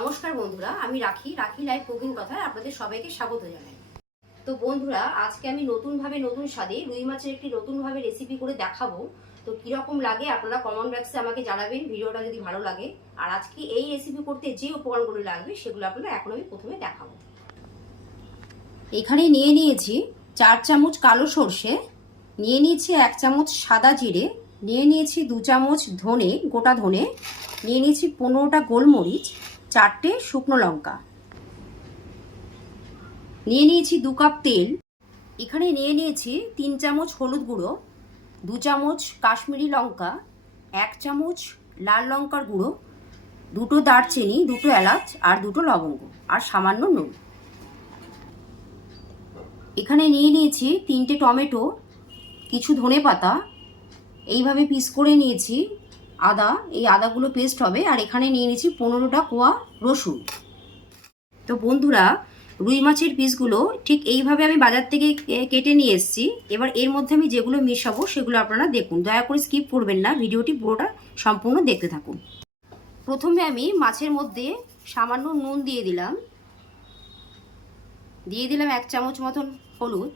নমস্কার বন্ধুরা, আমি রাখি লাইভ কুকিং কথায় আপনাদের সবাইকে স্বাগত জানাই। তো বন্ধুরা, আজকে আমি নতুন স্বাদে রুই মাছের একটি নতুনভাবে রেসিপি করে দেখাবো। তো কিরকম লাগে আপনারা কমেন্ট বক্সে আমাকে জানাবেন, ভিডিওটা যদি ভালো লাগে। আর আজকে এই রেসিপি করতে যে উপকরণগুলো লাগবে সেগুলো আপনারা এখন আমি প্রথমে দেখাবো। এখানে নিয়ে নিয়েছি 4 চামচ কালো সর্ষে, নিয়ে নিয়েছি 1 চামচ সাদা জিরে, নিয়ে নিয়েছি 2 চামচ ধনে, গোটা ধনে, নিয়ে নিয়েছি 15টা গোলমরিচ, 4টে শুকনো লঙ্কা, নিয়ে নিয়েছি 2 কাপ তেল। এখানে নিয়ে নিয়েছি 3 চামচ হলুদ গুঁড়ো, 2 চামচ কাশ্মীরি লঙ্কা, 1 চামচ লাল লঙ্কার গুঁড়ো, 2টো দারচিনি, 2টো এলাচ আর 2টো লবঙ্গ আর সামান্য নুন। এখানে নিয়ে নিয়েছি 3টে টমেটো, কিছু ধনেপাতা, এইভাবে পিস করে নিয়েছি আদা, এই আদাগুলো পেস্ট হবে। আর এখানে নিয়ে নিয়েছি 15টা কোয়া রসুন। তো বন্ধুরা, রুই মাছের পিসগুলো ঠিক এইভাবে আমি বাজার থেকে কেটে নিয়ে এসেছি। এবার এর মধ্যে আমি যেগুলো মেশাবো সেগুলো আপনারা দেখুন, দয়া করে স্কিপ করবেন না, ভিডিওটি পুরোটা সম্পূর্ণ দেখতে থাকুন। প্রথমে আমি মাছের মধ্যে সামান্য নুন দিয়ে দিলাম, 1 চামচ মতন হলুদ,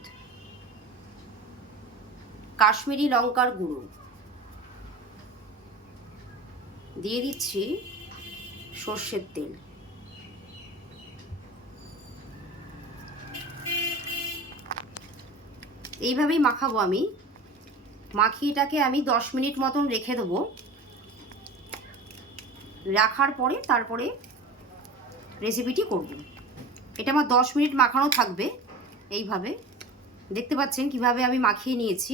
কাশ্মীরি লঙ্কার গুঁড়ো, দিয়ে দিচ্ছি সর্ষের তেল, এইভাবেই মাখাবো আমি। মাখিয়েটাকে আমি 10 মিনিট মতন রেখে দেবো। রাখার পরে তারপরে রেসিপিটি করব। এটা আমার 10 মিনিট মাখানো থাকবে। এইভাবে দেখতে পাচ্ছেন কিভাবে আমি মাখিয়ে নিয়েছি।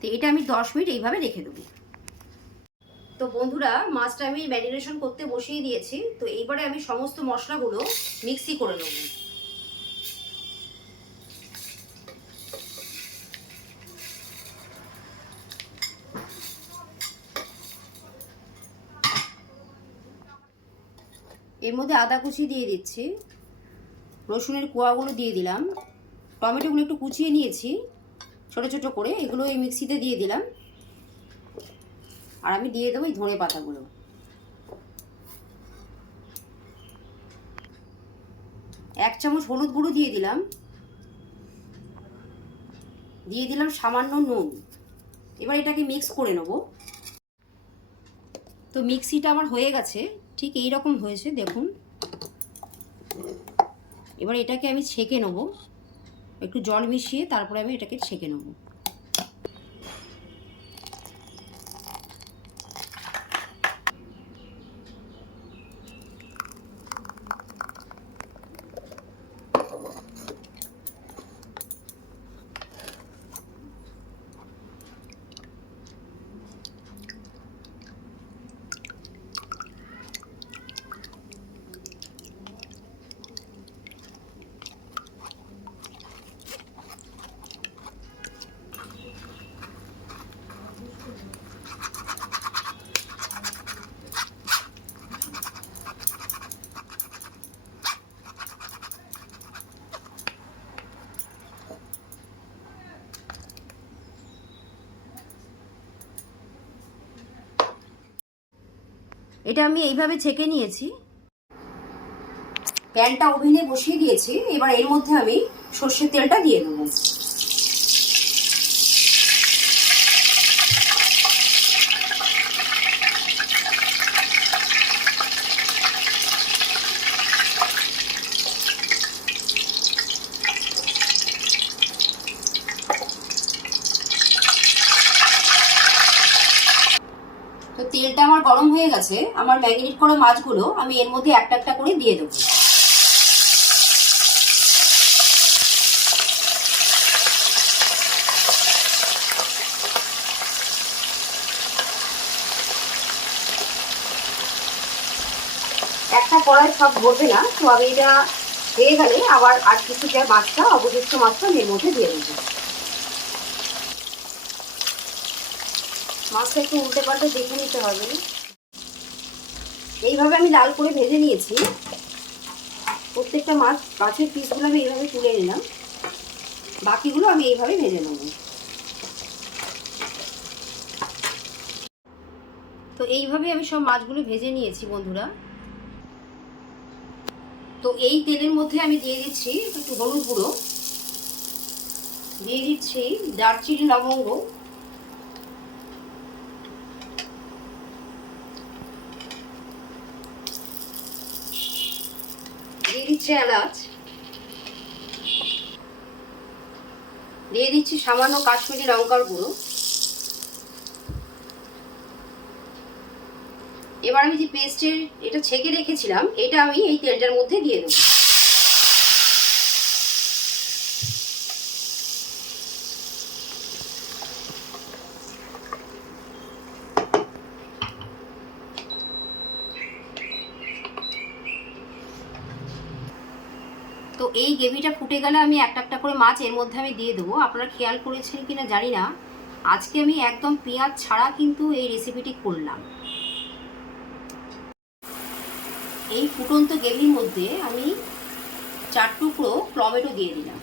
তো এটা আমি 10 মিনিট এইভাবে রেখে দেবো। তো বন্ধুরা, মাছটা আমি ম্যারিনেশন করতে বসিয়ে দিয়েছি। তো এইবারে আমি সমস্ত মশলাগুলো মিক্সি করে নেব। এর মধ্যে আদা কুচি দিয়ে দিচ্ছি, রসুনের কোয়াগুলো দিয়ে দিলাম, টমেটোগুলো একটু কুচিয়ে নিয়েছি ছোট ছোট করে, এগুলো এই মিক্সিতে দিয়ে দিলাম। আর আমি দিয়ে দেবো এই ধনে পাতাগুলো। 1 চামচ হলুদ গুঁড়ো দিয়ে দিলাম, সামান্য নুন। এবার এটাকে মিক্স করে নেব। তো মিক্সিটা আমার হয়ে গেছে, ঠিক এই রকম হয়েছে দেখুন। এবার এটাকে আমি ছেঁকে নেব, একটু জল মিশিয়ে তারপরে আমি এটাকে ছেঁকে নেব। এটা আমি এইভাবে ছেঁকে নিয়েছি। প্যানটা ওভেনে বসিয়ে দিয়েছি। এবার এর মধ্যে আমি সর্ষের তেলটা দিয়ে দেবো। তো তেলটা আমার গরম হয়ে গেছে। আমার ম্যারিনেট করা মাছগুলো আমি এর মধ্যে একটা একটা করে দিয়ে দেবো। একটা কড়াই সব ভরবে না, তো আমি এটা হয়ে গেলে আবার আর কিছুটা মাছটা, অবশিষ্ট মাছটা আমি এর মধ্যে দিয়ে দেবো। মাছটা একটু উল্টে পাল্টে দেখে নিতে হবে। এইভাবে আমি লাল করে ভেজে নিয়েছি। প্রত্যেকটা মাছের পিসগুলো আমি এইভাবে তুলে নিলাম, বাকিগুলো আমি এইভাবে ভেজে নেব। তো এইভাবে আমি সব মাছগুলো ভেজে নিয়েছি বন্ধুরা। তো এই তেলের মধ্যে আমি দিয়ে দিচ্ছি একটু হলুদ গুঁড়ো, দিয়ে দিচ্ছি দারচিনি লবঙ্গ, দিয়ে দিচ্ছি এলাচ, দিয়ে দিচ্ছি সামান্য কাশ্মীরি লঙ্কার গুঁড়ো। এবার আমি যে পেস্টের এটা ছেঁকে রেখেছিলাম এটা আমি এই তেলটার মধ্যে দিয়ে দেবো। তো এই গ্রেভিটা ফুটে গেলে আমি একটা একটা করে মাছ এর মধ্যে আমি দিয়ে দেবো। আপনারা খেয়াল করেছেন কিনা জানি না, আজকে আমি একদম পেঁয়াজ ছাড়া কিন্তু এই রেসিপিটি করলাম। এই ফুটন্ত গ্রেভির মধ্যে আমি 4 টুকরো টমেটো দিয়ে দিলাম।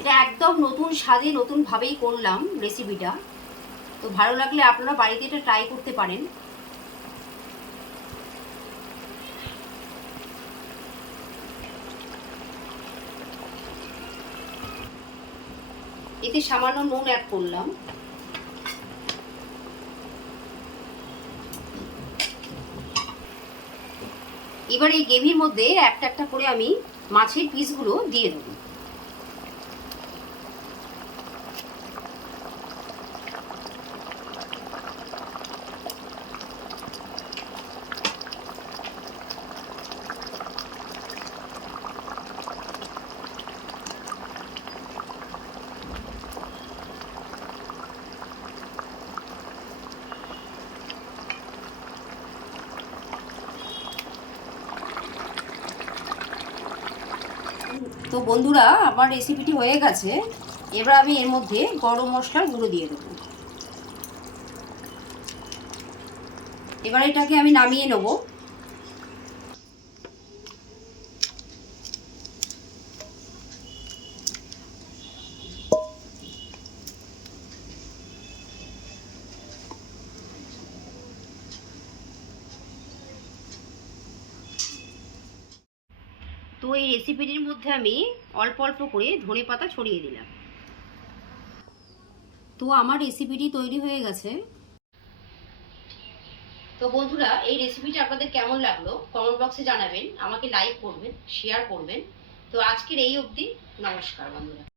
এটা একদম নতুন স্বাদে নতুনভাবেই করলাম রেসিপিটা। তো ভালো লাগলে আপনারা বাড়িতে এটা ট্রাই করতে পারেন। এতে সামান্য নুন অ্যাড করলাম। এবার এই গ্রেভির মধ্যে একটা একটা করে আমি মাছের পিসগুলো দিয়ে দেবো। তো বন্ধুরা, আমার রেসিপিটি হয়ে গেছে। এবার আমি এর মধ্যে গরম মশলার গুঁড়ো দিয়ে দেবো। এবার এটাকে আমি নামিয়ে নেব। তো এই রেসিপিটির মধ্যে আমি অল্প অল্প করে ধনেপাতা ছড়িয়ে দিলাম। তো আমার রেসিপিটি তৈরি হয়ে গেছে। তো বন্ধুরা, এই রেসিপিটা আপনাদের কেমন লাগলো কমেন্ট বক্সে জানাবেন, আমাকে লাইক করবেন, শেয়ার করবেন। তো আজকের এই অবধি, নমস্কার বন্ধুরা।